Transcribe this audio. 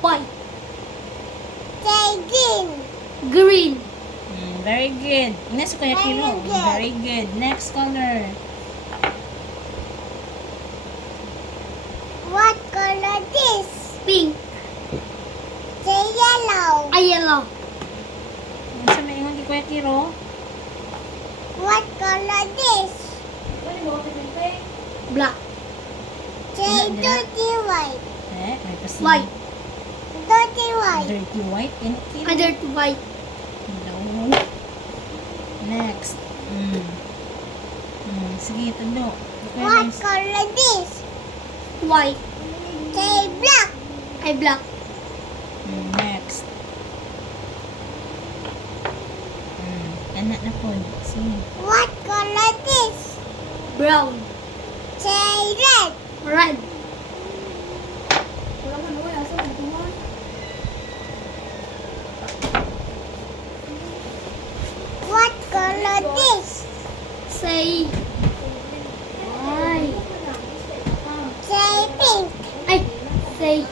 White. Say green. Green. Very good. Next, Kuya Kiro. Very good. Very good. Next color. What color this? Pink. Say yellow. Yellow. Ano sa maingon kay Kuya Kiro? What color this? Black. Say Wala, wala. dirty white. May pasi. White. Dirty white. Dirty white. And Kiro. Other to white. No. Next. Sige, tundo. Kuya What Lance. color this? White. Say black. Black. Next. Anak na po. Sige. What color this? Brown. Say red. Red. What color this? Say. Say pink. Say